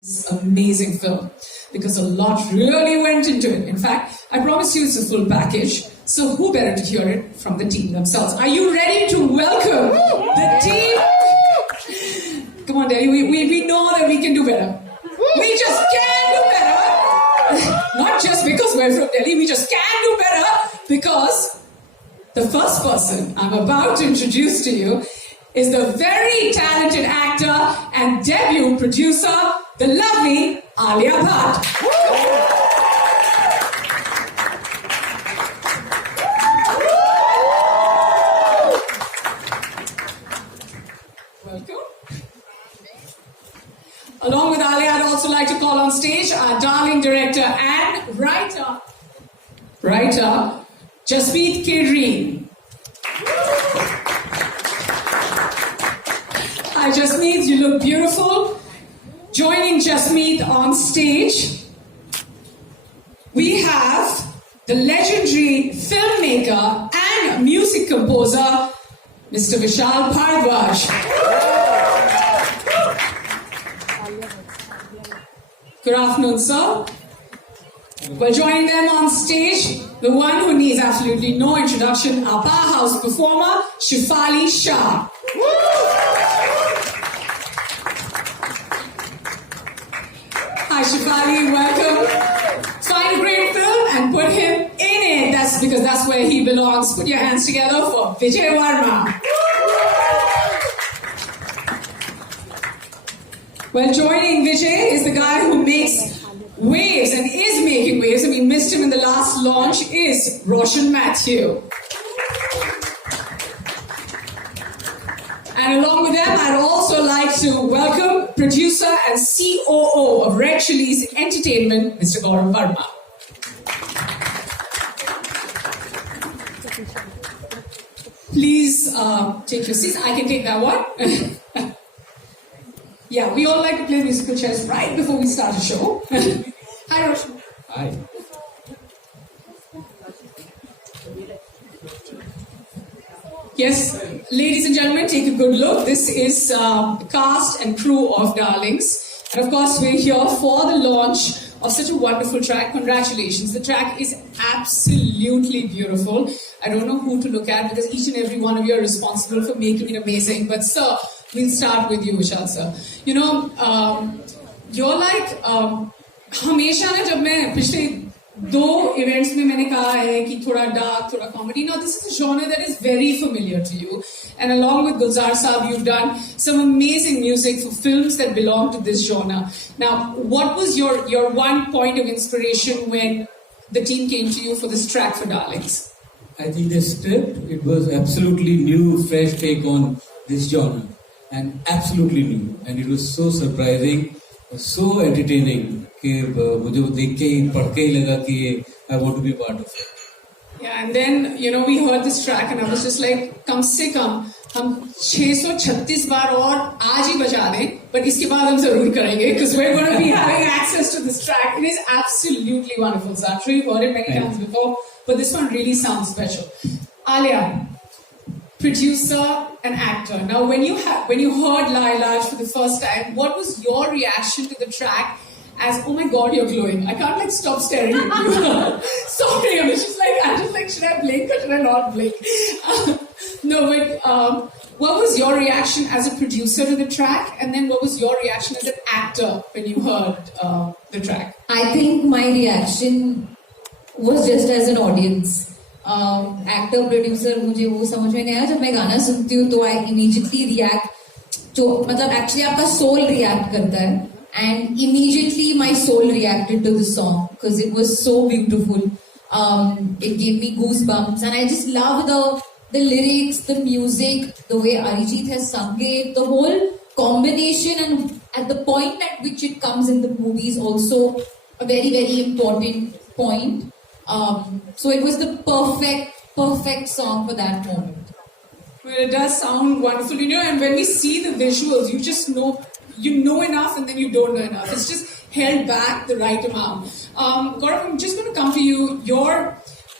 This amazing film because a lot really went into it. In fact, I promise you it's a full package. So who better to hear it from the team themselves? Are you ready to welcome the team? Come on, Delhi, we know that we can do better. We just can do better. Not just because we're from Delhi, we just can do better because the first person I'm about to introduce to you is the very talented actor and debut producer, the lovely Alia Bhatt. Welcome. Along with Alia, I'd also like to call on stage our darling director and writer, Jasmeet Kedreen. Hi Jasmeet, you look beautiful. Joining Jasmeet on stage, we have the legendary filmmaker and music composer, Mr. Vishal Bhardwaj. Good afternoon, sir. Well, joining them on stage, the one who needs absolutely no introduction, our powerhouse performer, Shefali Shah. Hi Shefali, welcome. Find a great film and put him in it. That's because that's where he belongs. Put your hands together for Vijay Varma. Well, joining Vijay is the guy who makes waves and is making waves. I mean, missed him in the last launch is Roshan Mathew. And along with them, I'd also like to welcome producer and COO of Red Chillies Entertainment, Mr. Gaurav Verma. Please take your seats. I can take that one. Yeah, we all like to play musical chairs right before we start a show. Hi, Roshan. Hi. Yes, ladies and gentlemen, take a good look. This is the cast and crew of Darlings. And of course, we're here for the launch of such a wonderful track. Congratulations. The track is absolutely beautiful. I don't know who to look at because each and every one of you are responsible for making it amazing. But sir, we'll start with you, Vishal sir. You know, you're like, हमेशा ना जब मैं पिछले दो events में मैंने कहा है कि थोड़ा dark, थोड़ा comedy. Now this is a genre that is very familiar to you, and along with Gulzar Saab, you've done some amazing music for films that belong to this genre. Now, what was your one point of inspiration when the team came to you for this track for Darlings? I think the script, it was absolutely new, fresh take on this genre, and absolutely new, and it was so surprising, so entertaining कि मुझे वो देख के ही पढ़ के ही लगा कि I want to be part of it. Yeah, and then you know we heard this track and I was just like, कम से कम हम 636 बार और आज ही बजा दें, but इसके बाद हम जरूर करेंगे because we're going to be having access to this track. It is absolutely wonderful. So I'm sure you've heard it many times before, but this one really sounds special. Alia, producer and actor. Now, when you heard Lailaj for the first time, what was your reaction to the track? As, oh my God, you're glowing. I can't like stop staring at you. Sorry, I'm just like, should I blink or should I not blink? No, but what was your reaction as a producer to the track? And then what was your reaction as an actor when you heard the track? I think my reaction was just as an audience. Actor, producer, मुझे वो समझ में नहीं आया. जब मैं गाना सुनती हूँ तो I immediately react. तो मतलब actually आपका soul react करता है. And immediately my soul reacted to the song because it was so beautiful. It gave me goosebumps, and I just love the lyrics, the music, the way Arijit has sung it, the whole combination, and at the point at which it comes in the movie is also a very, very important point. So it was the perfect song for that moment. Well, it does sound wonderful, you know, and when we see the visuals, you just know, you know enough and then you don't know enough. It's just held back the right amount. Gaurav, I'm just going to come to you.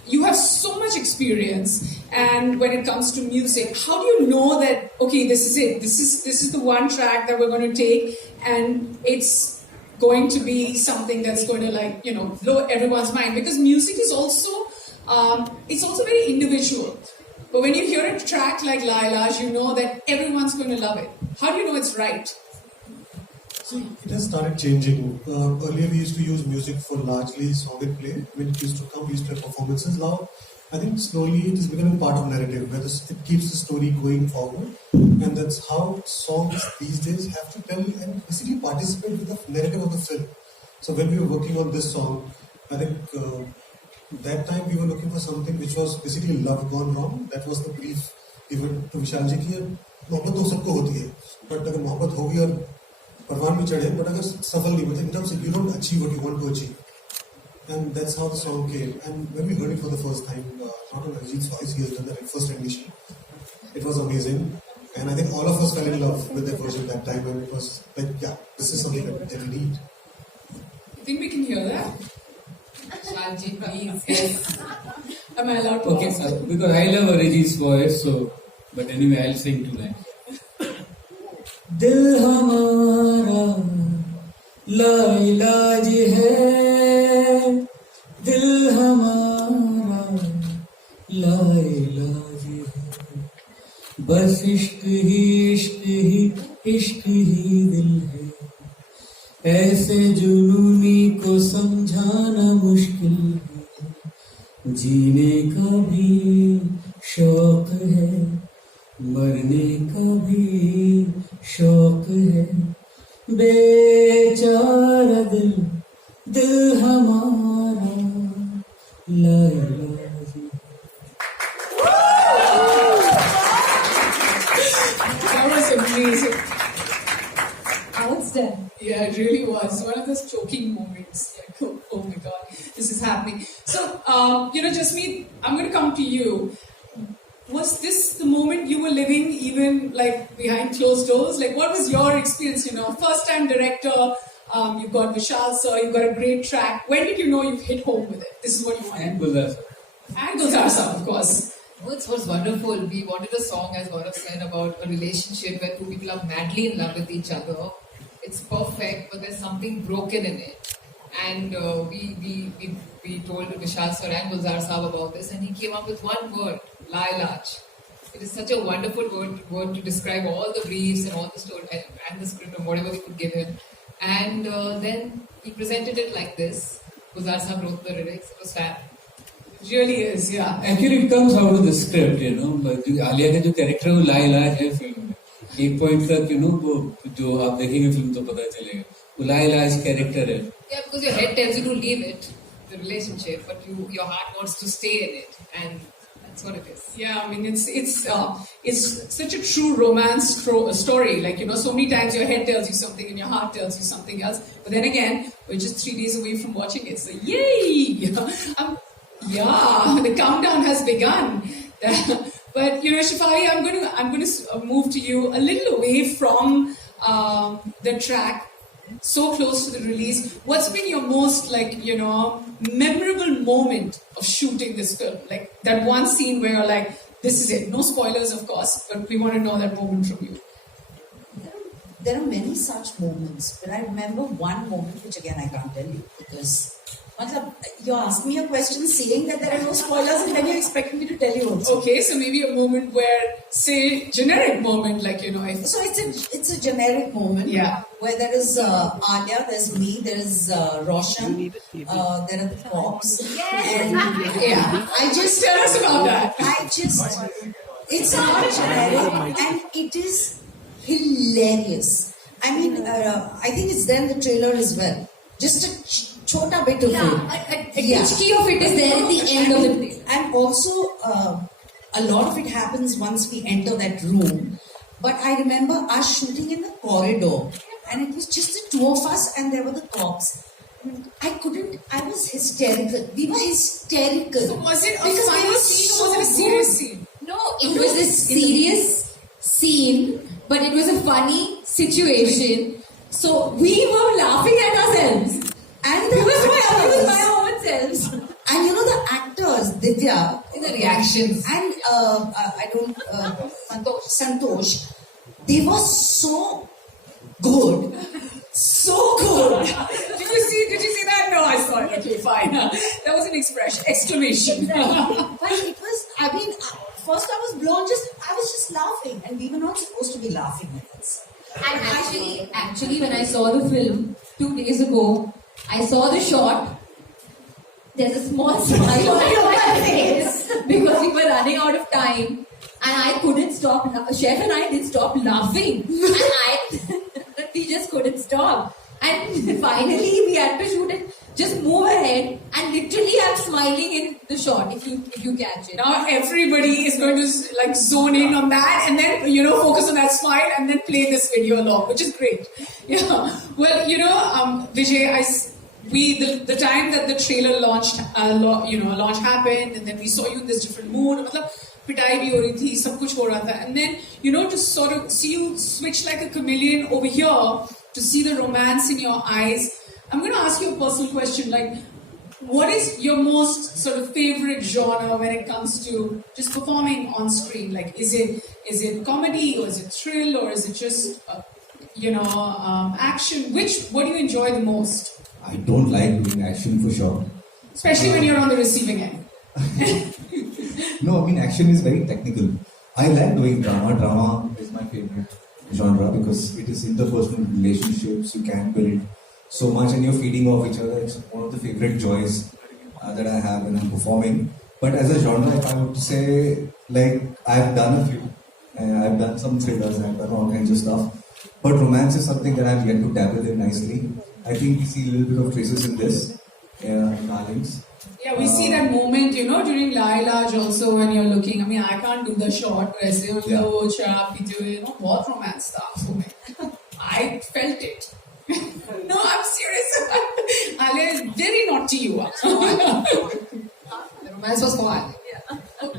You have so much experience, and when it comes to music, how do you know that, okay, this is it, this is the one track that we're going to take, and it's going to be something that's going to like, you know, blow everyone's mind, because music is also, it's also very individual. But when you hear a track like Lailaj, you know that everyone's going to love it. How do you know it's right? See, it has started changing. Earlier we used to use music for largely song and play. When it used to come, we used to have performances. Now, I think slowly it is becoming part of narrative, where it keeps the story going forward. And that's how songs these days have to tell and basically participate with the narrative of the film. So when we were working on this song, I think that time we were looking for something which was basically love gone wrong. That was the brief given to Vishal ji ki मोहब्बत तो सबको होती है, but अगर मोहब्बत होगी और परवान भी चढ़े, but अगर सफल नहीं होते, in terms of you don't achieve what you want to achieve. And that's how the song came. And when we heard it for the first time, not on Arijit's voice, he has done that in first rendition. It was amazing. And I think all of us fell in love with that version that time. And it was like, yeah, this is something that we need. I think we can hear that. Shalji, please. Yes. Am I allowed to Okay, ask? because I love Arijit's voice, so, but anyway, I'll sing tonight. दिल हमारा लाइलाज है, दिल हमारा लाइलाज है, बस इश्क ही इश्क ही इश्क ही दिल है, ऐसे जुनूनी को समझाना मुश्किल है, जीने का भी शौक है, मरने का भी शौक है, बेचारा दिल, दिल हमारा लाइलाज है. That was amazing. Outstanding. Yeah, it really was. One of those choking moments. Like, oh my God, this is happening. So, Jasmeet, I'm going to come to you. Was this the moment you were living even like behind closed doors? Like, what was your experience? First time director, you got Vishal sir, you got a great track. When did you know you hit home with it? This is what you wanted. And Gulzar sir. And Gulzar sir, of course. Oh, it was wonderful. We wanted a song, as Gaurav said, about a relationship where two people are madly in love with each other. It's perfect, but there's something broken in it. And we told Vishal sir and Gulzar Saab about this, and he came up with one word, Lailaj. It is such a wonderful word to describe all the briefs and all the story and the script and whatever we could give him. And then he presented it like this. Gulzar Saab wrote the lyrics. It was fab. It really is, yeah. Actually, it comes out of the script, Alia का जो character है वो लाइलाज है film में. एक point तक वो जो आप देखेंगे फिल्म तो पता चलेगा वो लाइलाज कैरेक्टर है. Yeah, because your head tells you to leave it, the relationship, but your heart wants to stay in it, and that's what it is. Yeah, I mean, it's such a true romance story. Like, so many times your head tells you something and your heart tells you something else. But then again, we're just 3 days away from watching it. So, yay! Yeah, the countdown has begun. But, Shefali, I'm going to move to you a little away from the track. So close to the release. What's been your most, memorable moment of shooting this film? Like, that one scene where you're like, this is it. No spoilers, of course, but we want to know that moment from you. There are many such moments, but I remember one moment, which again I can't tell you, because you asked me a question saying that there are no spoilers, and then you're expecting me to tell you also. Okay, so maybe a moment where, say, generic moment, So it's a generic moment. Yeah. Where there is Alia, there's me, there is Roshan, there are the cops. And yeah, Just tell us about that. It's not generic, and it is hilarious. I mean, I think it's there in the trailer as well. Just a chota bit of it. A key of it is there at the end of the day. And also, a lot of it happens once we enter that room. But I remember us shooting in the corridor, and it was just the two of us, and there were the cops. I was hysterical. We were hysterical. So was it a Because we funny were scene or was it a so serious scene? No, it was a serious scene, but it was a funny situation. So we were laughing at ourselves. And We were by our own selves. And the actors, Ditya, In the reactions. and Santosh, they were so good. So good. fine. That was an expression, exclamation. But it was, I mean, first I was blown, I was just laughing, and we were not supposed to be laughing at this. And actually, when I saw the film 2 days ago, I saw the shot. There's a small smile on my face because we were running out of time, and I couldn't stop. Chef and I didn't stop laughing, and we just couldn't stop. And finally, we had to shoot it. Just move ahead, and literally, I'm smiling in the shot. If you catch it. Now everybody is going to like zone in on that, and then focus on that smile, and then play this video along, which is great. Yeah. Well, Vijay, the time that the trailer launched, launch happened, and then we saw you in this different mood. मतलब पिटाई भी हो रही थी, सब कुछ हो रहा था, and then to sort of see you switch like a chameleon over here to see the romance in your eyes. I'm going to ask you a personal question, like, what is your most sort of favorite genre when it comes to just performing on screen? Like, is it comedy, or is it thrill, or is it just action? What do you enjoy the most? I don't like doing action for sure. Especially when you're on the receiving end. No, I mean action is very technical. I like doing drama. Drama is my favorite genre because it is interpersonal relationships. You can build so much and you're feeding off each other. It's one of the favorite joys that I have when I'm performing. But as a genre, if I were to say, like, I've done a few. I've done some thrillers, I've done all kinds of stuff. But romance is something that I've yet to dabble in nicely. I think we see a little bit of traces in this, in Darlings. Yeah, we see that moment, during La Ilaj also when you're looking. I mean, I can't do the shot. Yeah. What romance stuff. I felt it. No, I'm serious. Ale is very naughty, you are. The romance was fun.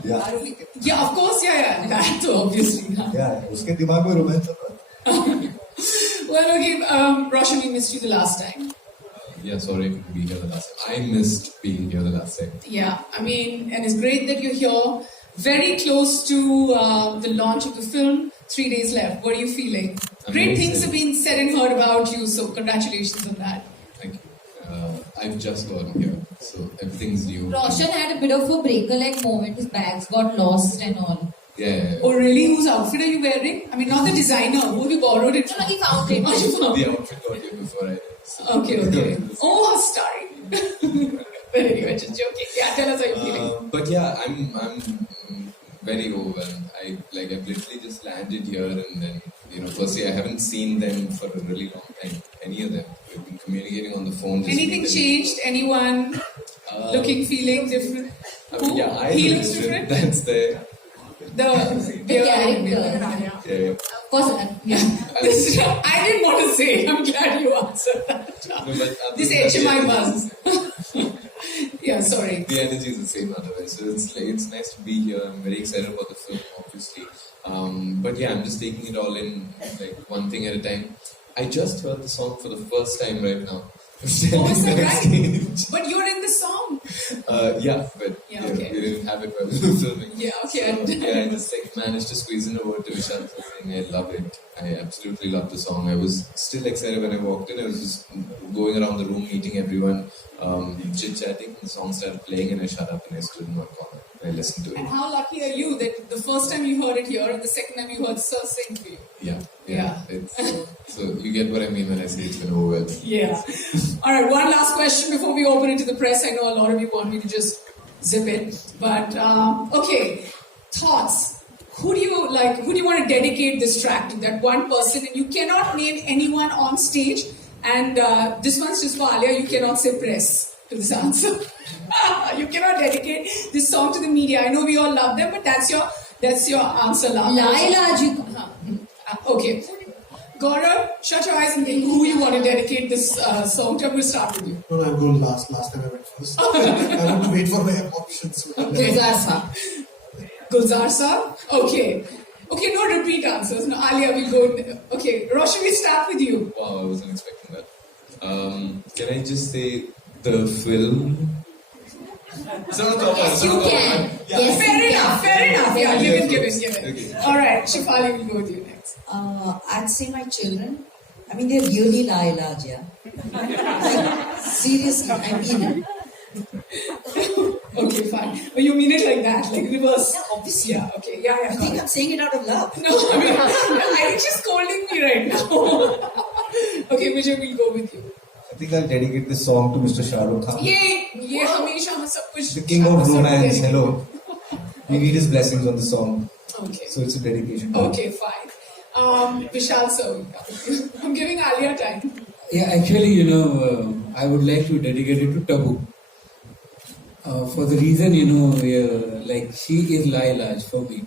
Yeah. Yeah, of course, yeah. That too, obviously. Yeah, उसके दिमाग में romance होता. Well, okay, Roshan, we missed you the last time. Yeah, sorry I couldn't be here the last time. I missed being here the last time. Yeah, I mean, and it's great that you're here. Very close to the launch of the film. 3 days left. What are you feeling? Great things have been said and heard about you, so congratulations on that. Thank you. I've just gotten here, so everything's new. Roshan had a bit of a breaker-like moment. His bags got lost and all. Yeah. Oh, really? Whose outfit are you wearing? I mean, not the designer. Who have you borrowed it from? No, he found it. Oh, you found The it. outfit got here before I did. So Okay. Oh, how starry. Anyway, just joking. Yeah, tell us how you're feeling. But yeah, I'm very overwhelmed. I've literally just landed here, and then firstly I haven't seen them for a really long time. Any of them. We've been communicating on the phone. Anything changed? Anyone looking, feeling different? Yeah, He looks different. That's the The character. yeah. Of course, yeah. I didn't want to say it. I'm glad you answered that. No, but This HMI buzz. Yeah, sorry. The energy is the same otherwise. So it's nice to be here. I'm very excited about the film, obviously. But yeah, I'm just taking it all in one thing at a time. I just heard the song for the first time right now. Oh, is that right? But you're in the song. Yeah, but Yeah, okay. we didn't have it while we were filming. Yeah, okay. So, yeah, I just managed to squeeze in a word to Vishal for saying I love it. I absolutely love the song. I was still excited when I walked in. I was just going around the room, meeting everyone, chit-chatting. The song started playing and I shut up and I stood in one corner. I listened to And it. how lucky are you that the first time you heard it here and the second time you heard Sir sing for you? Yeah. So you get what I mean when I say it's been overwhelming. Yeah. All right, one last question before we open it to the press. I know a lot of you want me to just zip it. But, okay, thoughts. Who do you want to dedicate this track to? That one person, and you cannot name anyone on stage. And this one's just for Alia. You cannot say press to this answer. You cannot dedicate this song to the media. I know we all love them, but that's your answer. Laila, Okay. Gaurav, shut your eyes and think who you want to dedicate this song to. I'm going to start with you. No, I'm going last. Last time I went first. I have to wait for my options. Gulzar sir? Okay. Okay, no repeat answers. No, Alia will go. Okay, Roshan, we start with you. Wow, I wasn't expecting that. Can I just say the film? yes, you can. Yes, Fair enough. Yeah, give it. Okay. All right, Shifali will go with you next. I'd say my children. I mean, they're really La Ilaj, yeah. Like, seriously, I mean it. But you mean it like that, like reverse. Yeah, obviously. Yeah, okay. Yeah, I think I'm saying it out of love. No, I mean, I think she's scolding me right now. Okay, Vijay, we'll go with you. I think I'll dedicate this song to Mr. Shah Rukh Khan, ये हमेशा हम सब कुछ the king of romance. Hello. We need his blessings on the song. Okay. So it's a dedication. Okay, fine. Vishal, sir, I'm giving Alia time. Yeah, actually, I would like to dedicate it to Tabu. For the reason, like she is Lailaj for me.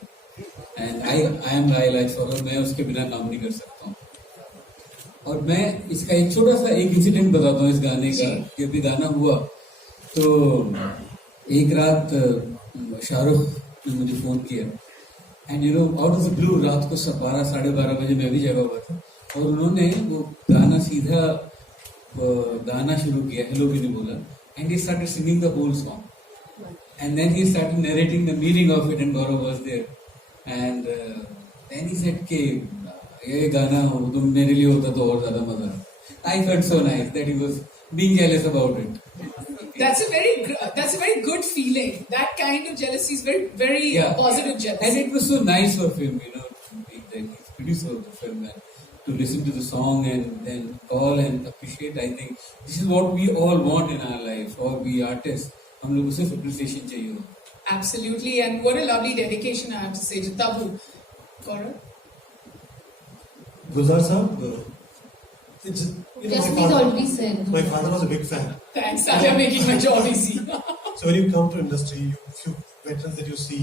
And I am Lailaj for her. मैं उसके बिना काम नहीं कर सकता हूँ. और मैं इसका एक छोटा सा एक इंसिडेंट बताता हूँ इस गाने का. जब भी गाना हुआ तो एक रात शाहरुख ने मुझे फोन किया. And out of the blue रात को 12 साढ़े 12 बजे मैं भी जगा हुआ था और उन्होंने वो गाना सीधा गाना शुरू किया, हेलो भी नहीं बोला, and he started singing the whole song and then he started narrating the meaning of it and Gaurav was there and then he said कि ये गाना तुम मेरे लिए होता तो और ज्यादा मजा आता. I felt so nice that he was being jealous about it. That's a very good feeling. That kind of jealousy is very positive jealousy. And it was so nice of him, being the producer of the film and to listen to the song and then call and appreciate. I think this is what we all want in our life, or we artists. हम लोगों को सिर्फ appreciation चाहिए. Absolutely, and what a lovely dedication I have to say to Tabu. Gaurav? Gulzar Saab, it's, Just please already said. my father was a big fan. Thanks, Alia, making my job easy. So when you come to industry, few veterans that you see,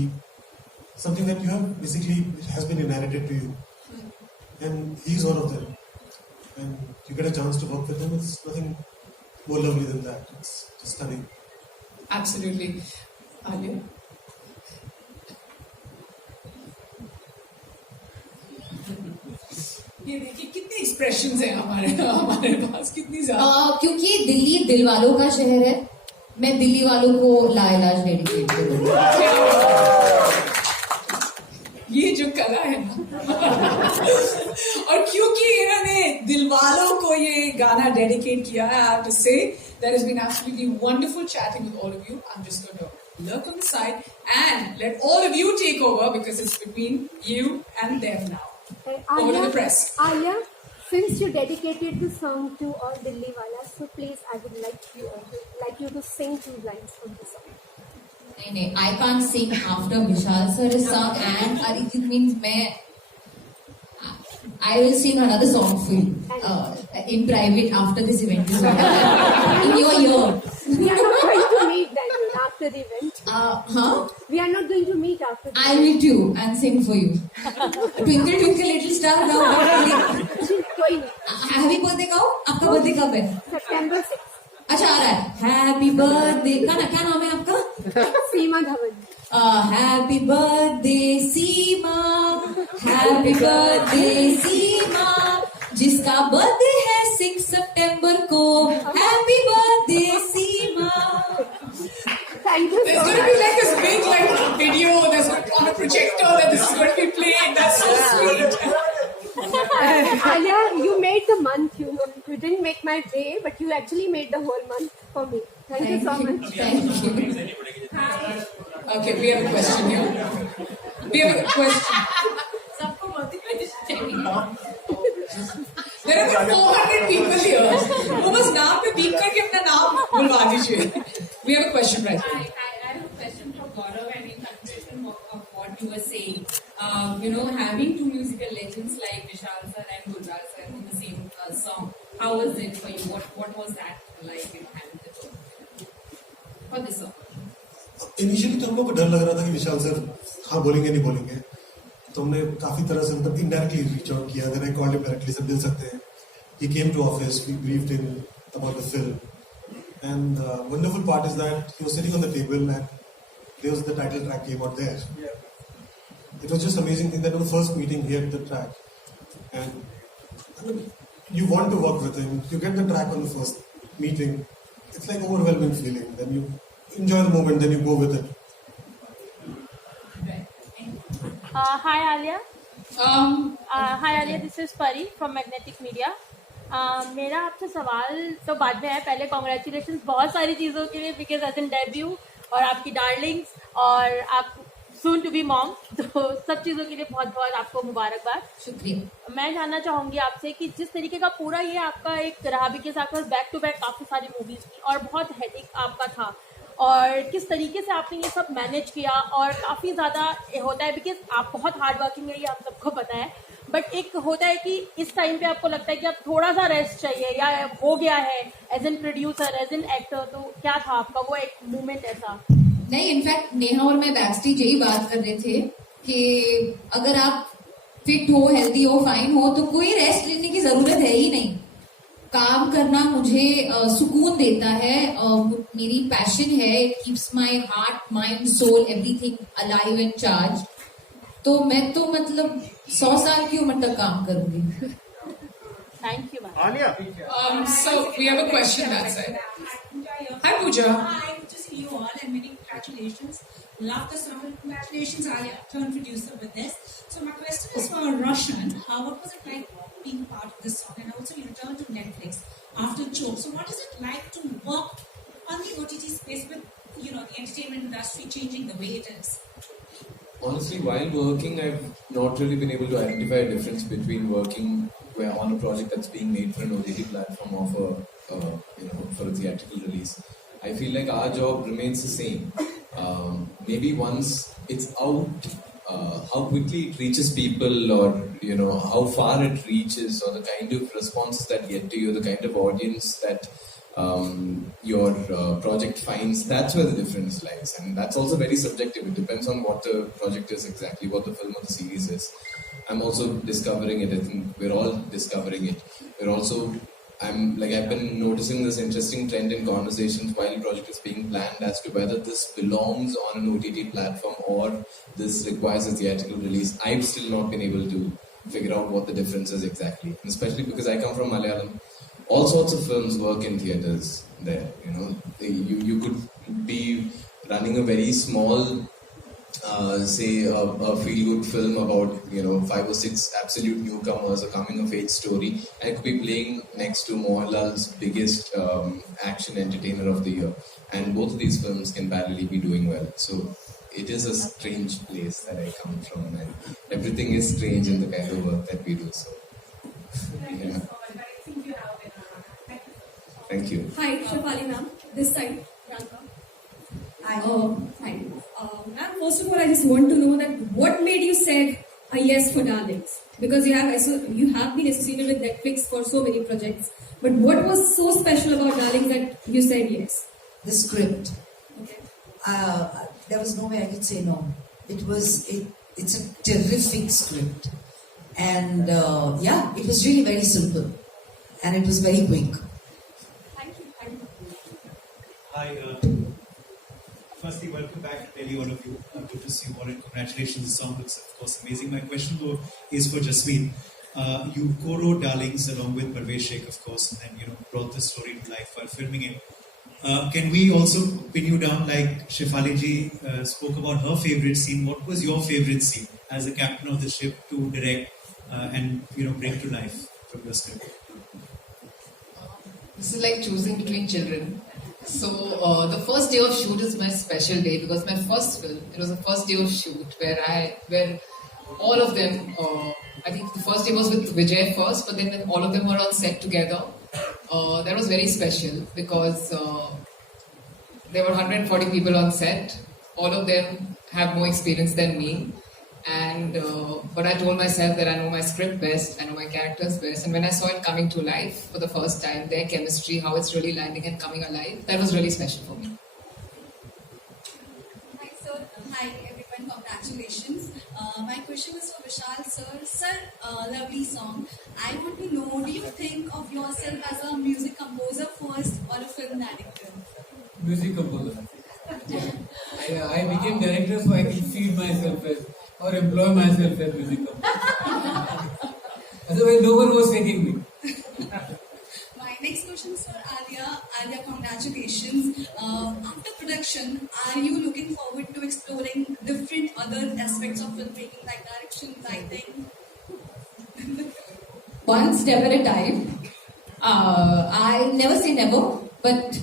something that you have basically has been inherited to you, and he's one of them. And you get a chance to work with him. It's nothing more lovely than that. It's just stunning. Absolutely. Alia? ये देखिए कितने expressions हैं हमारे पास, कितनी ज्यादा. क्योंकि दिल्ली दिल वालों का शहर है, मैं दिल्ली वालों को लाइलाज डेडिकेट करूंगी. ये जो कला है ना और क्योंकि इन्होंने दिलवालों को ये गाना डेडिकेट किया है, I have to say that has been absolutely wonderful chatting with all of you. I'm just going to lurk on the side and let all of you take over because it's between you and them now. Over to the press. Alia, since you dedicated the song to all Delhi Walas, so please, I would like you to sing 2 lines from the song. नहीं, I can't sing after Vishal sir's song and Arijit means I will sing another song for you in private after this event is over. In your ear. We are not going to meet then after the event. We are not going to meet after the I'll event. meet you and sing for you. Twinkle twinkle little star now. कोई नहीं. Happy birthday गाओ. आपका birthday कब है? September 6. अच्छा आ रहा है. Happy birthday. क्या नाम है आपका? सीमा धवन. Happy birthday सीमा. Happy birthday सीमा. जिसका बर्थडे है 6 सितंबर को. Happy birthday Seema. Thank you There's so going to much. be like this big video that's on a projector that this is going to be played. That's so sweet. Alia, you made the month, You didn't make my day, but you actually made the whole month for me. Thank you so much. Thank you. Okay, we have a question here. We have a question. There are 400 people here. वो बस नाम पे beep करके अपना नाम बुलवा दीजिए. We have a question right here. I have a question for Gaurav and in continuation of what you were saying. Having 2 musical legends like Vishal sir and Gulzar sir in the same song, how was it for you? What was that like in having the two for this song? Initially तो हम लोग को डर लग रहा था कि विशाल sir हाँ बोलेंगे नहीं बोलेंगे, तो हमने काफी तरह से मतलब इनडायरेक्टली रीच आउट किया. Then I called him directly, सब मिल सकते हैं. He came to office, we briefed him about the film, and the wonderful part is that he was sitting on the table and there was the title track came out there. It was just amazing thing that on the first meeting he had the track, and you want to work with him. You get the track on the first meeting, it's like overwhelming feeling. Then you enjoy the moment, then you go with it. Hi Alia. Hi Alia, this is Pari from Magnetic Media. मेरा आपसे सवाल तो बाद में है, पहले congratulation बहुत सारी चीज़ों के लिए, बिकॉज एज एन डेब्यू और आपकी डार्लिंग्स और आप सून टू बी मॉम, तो सब चीज़ों के लिए बहुत बहुत आपको मुबारकबाद। शुक्रिया। मैं जानना चाहूँगी आपसे कि जिस तरीके का पूरा ये आपका एक रहा, बिकॉज आपके पास बैक टू बैक काफ़ी सारी मूवीज़ की और बहुत हेडिक आपका था, और किस तरीके से आपने ये सब मैनेज किया, और काफ़ी ज़्यादा होता है बिकॉज आप बहुत हार्ड वर्किंग है, ये हम सबको पता है, बट एक होता है कि इस टाइम पे आपको लगता है कि अब थोड़ा सा रेस्ट चाहिए या हो गया है as an producer, as an actor, तो क्या था आपका वो एक मोमेंट ऐसा? नहीं, इनफैक्ट नेहा और मैं बैक स्टेज यही बात कर रहे थे कि अगर आप फिट हो, हेल्दी हो, फाइन हो, तो कोई रेस्ट लेने की जरूरत है ही नहीं। काम करना मुझे सुकून देता है, मेरी पैशन है, it keeps my heart, mind, soul, everything alive and charge. तो मैं तो मतलब 100 साल की उम्र तक काम करूंगी। Thank you, ma'am. Alia. So we have a question that side. Hi, Pooja. Hi, good to see you all and many congratulations. Love the song. Congratulations, Alia, turn producer with this. So my question is for Roshan. What was it like being part of this song? And also you returned to Netflix after Choke. So what is it like to work on the OTT space with, the entertainment industry changing the way it is? Honestly, while working, I've not really been able to identify a difference between working on a project that's being made for an OTT platform or for a theatrical release. I feel like our job remains the same. Maybe once it's out, how quickly it reaches people, or how far it reaches, or the kind of responses that get to you, the kind of audience that your project finds, that's where the difference lies. And that's also very subjective. It depends on what the project is exactly, what the film or the series is. I'm also discovering it. I think we're all discovering it. I've been noticing this interesting trend in conversations while the project is being planned as to whether this belongs on an OTT platform or this requires a theatrical release. I've still not been able to figure out what the difference is exactly. And especially because I come from Malayalam. All sorts of films work in theatres there. You could be running a very small, say a feel-good film about 5 or 6 absolute newcomers, a coming-of-age story, and it could be playing next to Mohanlal's biggest action entertainer of the year, and both of these films can parallelly be doing well. So it is a strange place that I come from, and everything is strange in the kind of work that we do. So yeah. Thank you. Hi, Shefali ma'am. This side, Priyanka. Hi. Hi. Ma'am, first of all, I just want to know that what made you said a yes for Darlings? Because you have been associated with Netflix for so many projects. But what was so special about Darlings that you said yes? The script. Okay. There was no way I could say no. It's a terrific script. And it was really very simple. And it was very quick. Hi, firstly, welcome back to Delhi, all of you. Good to see you all, and congratulations. The song looks, of course, amazing. My question, though, is for Jasmeet. You co-wrote Darlings along with Parvesh Sheikh, of course, and then brought the story to life while filming it. Can we also pin you down, like Shefali ji spoke about her favorite scene? What was your favorite scene as the captain of the ship to direct and bring to life from your script? This is like choosing between children. So the first day of shoot is my special day because my first film, it was the first day of shoot where all of them, I think the first day was with Vijay first, but then all of them were on set together. That was very special because there were 140 people on set. All of them have more experience than me. And but I told myself that I know my script best, I know my characters best, and when I saw it coming to life for the first time, their chemistry, how it's really landing and coming alive, that was really special for me. Hi sir, hi everyone, congratulations. My question is for Vishal sir. Sir, lovely song. I want to know, do you think of yourself as a music composer first or a film director? Music composer. I became director so I can feed myself or employ myself as music composer. Otherwise, no one was taking me. My next question is for Alia. Alia, congratulations. After production, are you looking forward to exploring different other aspects of filmmaking like direction, lighting? One step at a time. I never say never, but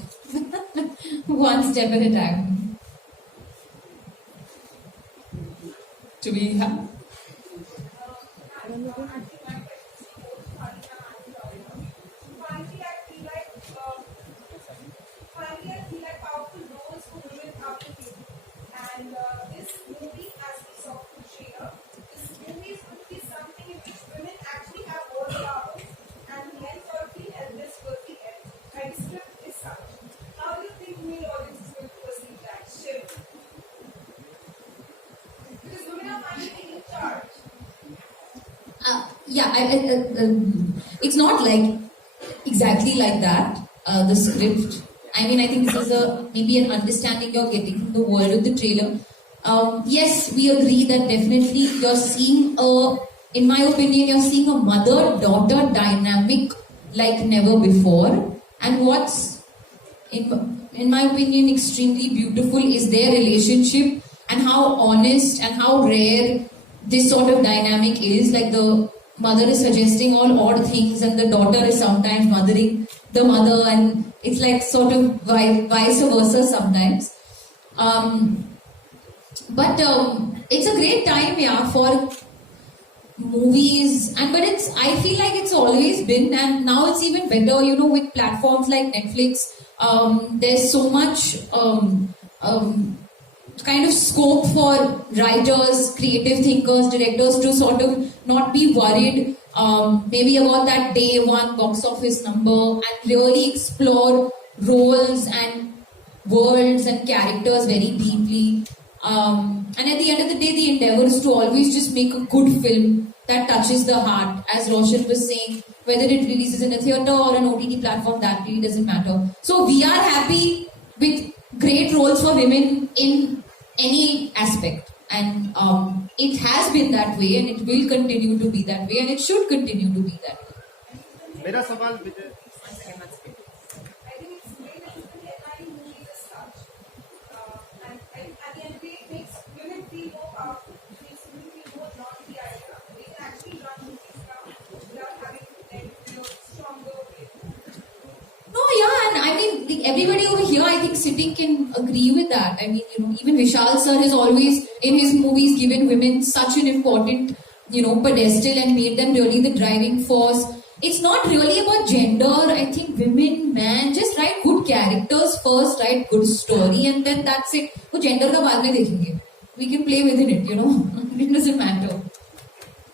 one step at a time. to be had. It's not like exactly like that. The script. I mean, I think this is maybe an understanding you're getting from the world of the trailer. Yes, we agree that definitely you're seeing in my opinion, you're seeing a mother-daughter dynamic like never before. And what's, in my opinion, extremely beautiful is their relationship and how honest and how rare this sort of dynamic is. Like the mother is suggesting all odd things and the daughter is sometimes mothering the mother, and it's like sort of vice versa sometimes. But it's a great time, yeah, for movies, but I feel like it's always been, and now it's even better, you know, with platforms like Netflix. There's so much kind of scope for writers, creative thinkers, directors to sort of not be worried maybe about that day one box office number and really explore roles and worlds and characters very deeply. And at the end of the day, the endeavor is to always just make a good film that touches the heart. As Roshan was saying, whether it releases in a theatre or an OTT platform, that really doesn't matter. So we are happy with great roles for women in any aspect. And it has been that way, and it will continue to be that way, and it should continue to be that way. मेरा सवाल विजय Everybody over here, I think, sitting can agree with that. I mean, you know, even Vishal sir has always, in his movies, given women such an important, you know, pedestal and made them really the driving force. It's not really about gender. I think women, man, just write good characters first, write good story, and then that's it. वो gender का बाद में देखेंगे. We can play within it, you know. It doesn't matter.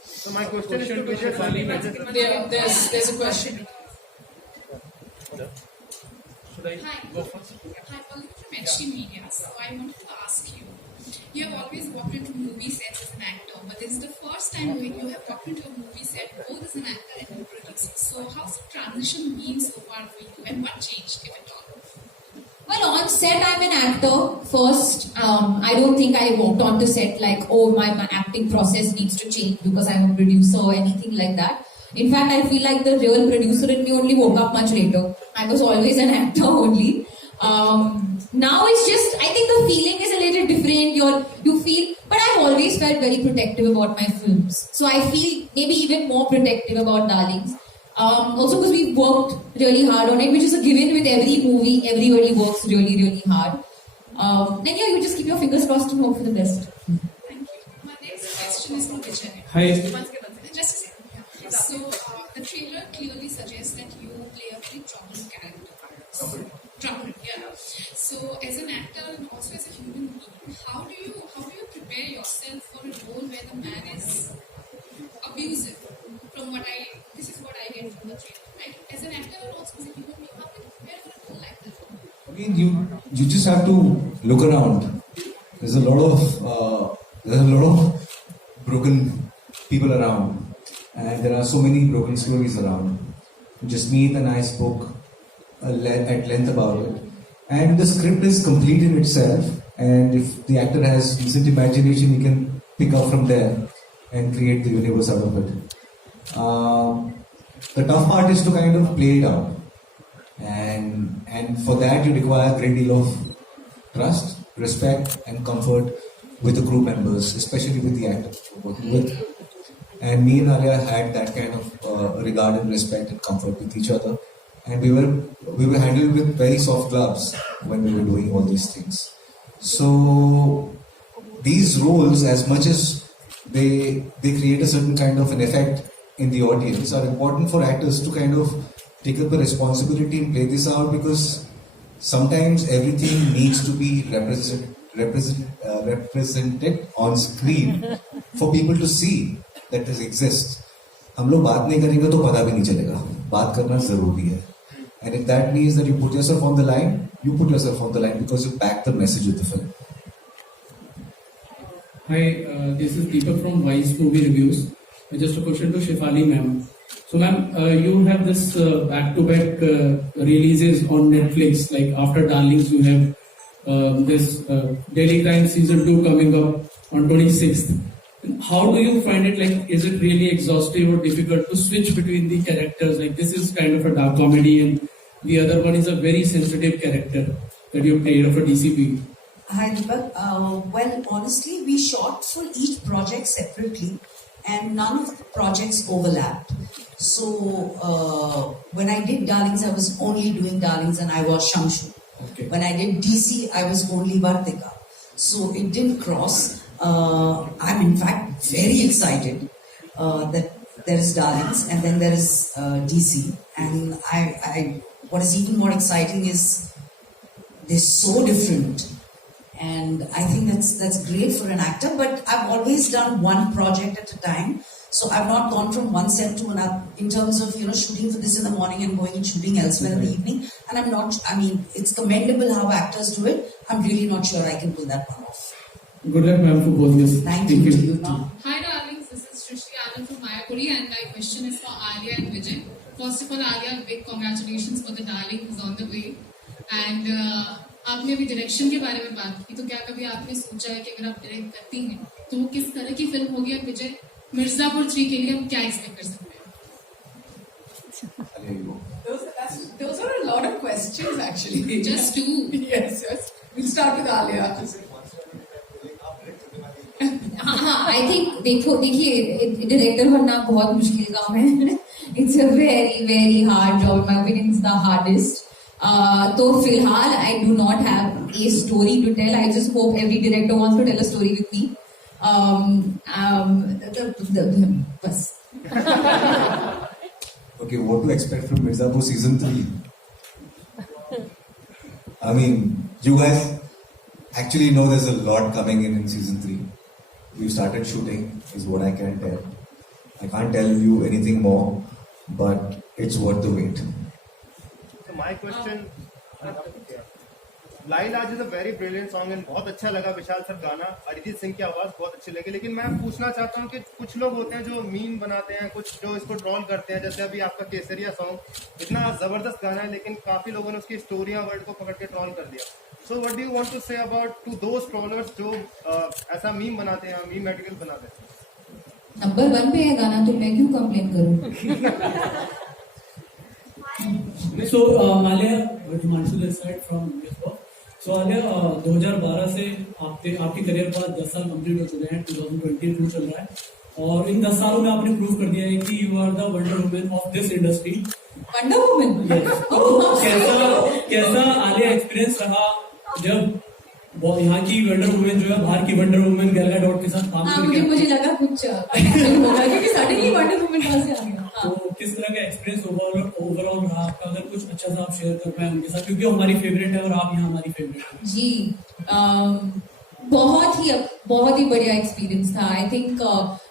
So my question is to Vijay. There's a question. Should I go first? Hi, I'm from HD Media. So I wanted to ask you, you have always walked into movie sets as an actor, but this is the first time when you have walked into a movie set both as an actor and a producer. So how's the transition been so far for you, and what changed, if at all? Well, on set, I'm an actor first. I don't think I walked onto set like, oh, my acting process needs to change because I'm a producer or anything like that. In fact, I feel like the real producer in me only woke up much later. I was always an actor only. Now it's just, I think the feeling is a little different. You feel, but I've always felt very protective about my films. So I feel maybe even more protective about Darlings. Also because we've worked really hard on it, which is a given with every movie. Everybody works really, really hard. Then yeah, you just keep your fingers crossed and hope for the best. Thank you. My next question is for Vijay. Hi. Just a second. So the trailer clearly suggests that you play a very troubled character. Troubled, yeah. So as an actor and also as a human being, how do you prepare yourself for a role where the man is abusive? This is what I get from the trailer. Right? As an actor and also as a human being, how do you prepare for a role like that? I mean, you just have to look around. There's a lot of broken people around. And there are so many broken stories around. Jasmeet and I spoke at length about it. And the script is complete in itself. And if the actor has decent imagination, he can pick up from there and create the universe out of it. The tough part is to kind of play it out. And for that, you require a great deal of trust, respect, and comfort with the crew members, especially with the actors you're working with. And me and Alia had that kind of regard and respect and comfort with each other. And we were handled with very soft gloves when we were doing all these things. So these roles, as much as they create a certain kind of an effect in the audience are important for actors to kind of take up a responsibility and play this out, because sometimes everything needs to be represented on screen for people to see that this exists. हम लोग बात नहीं करेंगे तो पता भी नहीं चलेगा. बात करना जरूरी है. And if that means that you put yourself on the line, you put yourself on the line because you back the message with the film. Hi, this is Deepak from Vice Movie Reviews. Just a question to Shefali ma'am. So ma'am, you have this back-to-back releases on Netflix. Like after Darlings, you have this Daily Crime Season 2 coming up on 26th. How do you find it? Like, is it really exhaustive or difficult to switch between the characters? Like, this is kind of a dark comedy and the other one is a very sensitive character that you played of a DCP. Hi, Deepak. Well, honestly, we shot for each project separately and none of the projects overlapped. So, when I did Darlings, I was only doing Darlings and I was Shamshu. Okay. When I did DC, I was only Vartika. So, it didn't cross. I'm in fact very excited that there is Darlings and then there is DC. And what is even more exciting is they're so different. And I think that's great for an actor, but I've always done one project at a time. So I've not gone from one set to another in terms of, shooting for this in the morning and going and shooting elsewhere in the evening. And it's commendable how actors do it. I'm really not sure I can pull that one off. Good luck ma'am for both this. Thank you. Hi darlings, this is Srishti Anand from Mayapuri and my question is for Alia and Vijay. First of all, Alia, big congratulations for the Darling who's on the way. And आपने अभी direction के बारे में बात की, तो क्या कभी आपने सोचा है कि अगर आप डायरेक्ट करती हैं तो वो किस तरह की फिल्म होगी? और विजय, मिर्जापुर 3 के लिए हम क्या एक्सपेक्ट कर सकते हैं? Those are a lot of questions actually. Just two. Yes. We'll start with Alia. I think देखिए डायरेक्टर बनना बहुत मुश्किल काम है. It's a very very hard job. In my opinion, it's the hardest. तो फिलहाल I do not have a story to tell. I just hope every director wants to tell a story with me. बस. Okay, what to expect from Mirzapur season 3? I mean, you guys actually know there's a lot coming in season 3. We've started shooting, is what I can tell. I can't tell you anything more, but it's worth the wait. So my question, लाइल आज is a very brilliant song and बहुत अच्छा लगा विशाल sir गाना. अरिजीत सिंह की आवाज बहुत अच्छी लगी. लेकिन मैं पूछना चाहता हूँ कि कुछ लोग होते हैं जो मीम बनाते हैं, कुछ जो इसको ट्रोल करते हैं. जैसे अभी आपका केसरिया सॉन्ग इतना जबरदस्त गाना है, लेकिन काफी लोगों ने उसकी स्टोरियां वर्ड को पकड़ के ट्रोल कर दिया. So what do you want to say about to those trollers जो ऐसा मीम बनाते हैं, मीम मटेरियल बनाते हैं? नंबर 1 पे है गाना, तो मैं क्यों कंप्लेन करूं? So Alia, Himanshu this side from Westport. So Alia, 2012 से आपके करियर के बाद 10 साल कंप्लीट हो चुके हैं. 2022 चल रहा है और इन 10 सालों में आपने प्रूव कर दिया है कि you are the wonder woman of this industry. Wonder woman? कैसा आलिया एक्सपीरियंस रहा जब यहाँ की वंडर वुमन जो है बाहर की वंडर वुमन गैल गैडोट के साथ काम करके? मुझे लगा कुछ होगा क्योंकि सडनली वंडर वुमन कहाँ से आ गया. तो किस तरह का एक्सपीरियंस ओवरऑल रहा आपका? अगर कुछ अच्छा सा आप शेयर कर पाए उनके साथ, क्योंकि हमारी फेवरेट है और आप यहाँ हमारी फेवरेट है. जी, बहुत ही बढ़िया एक्सपीरियंस था. आई थिंक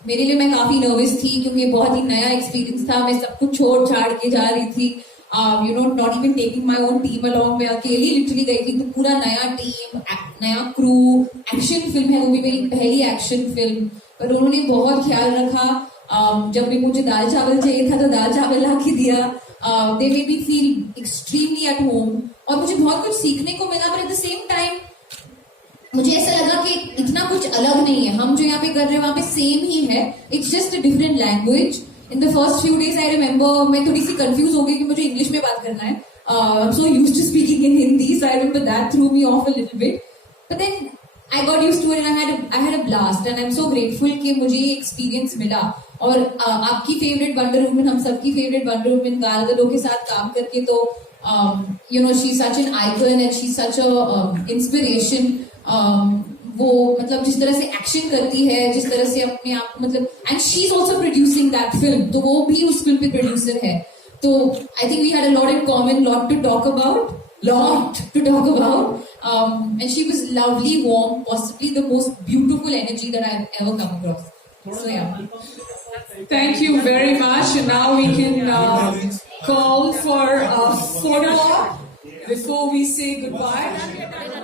मेरे लिए मैं काफी नर्वस थी क्योंकि बहुत ही नया एक्सपीरियंस था. मैं सब कुछ छोड़ छाड़ के जा रही थी. Not even taking my own team along. मैं अकेली लिटरली गई थी. तो पूरा नया टीम, नया क्रू, एक्शन फिल्म है, वो भी मेरी पहली एक्शन फिल्म. पर उन्होंने बहुत ख्याल रखा. जब भी मुझे दाल चावल चाहिए था तो दाल चावल ला के दिया. They made me feel extremely at home और मुझे बहुत कुछ सीखने को मिला. पर एट द सेम टाइम मुझे ऐसा लगा कि इतना कुछ अलग नहीं है. हम जो यहाँ पे कर रहे हैं वहां पे सेम ही है. It's just a different language. In the first few days I remember मैं थोड़ी सी कंफ्यूज हो गई कि मुझे इंग्लिश में बात करना है. I am so used to speaking in Hindi, so I remember that through me of a little bit. But then I got used to it and I had a blast and I'm so grateful कि मुझे ये experience मिला. और आपकी favourite wonder woman, हम सबकी favourite wonder woman गाल गडोट के साथ काम करके तो she such an icon and she such a inspiration. वो मतलब जिस तरह से एक्शन करती है, जिस तरह से अपने आप मतलब, and she is also producing that film, तो वो भी उस फिल्म पे प्रोड्यूसर है. तो I think we had a lot in common, lot to talk about. And she was lovely, warm, possibly the most beautiful energy that I've ever come across. So yeah. Thank you very much. And now we can call for a photo op before we say goodbye.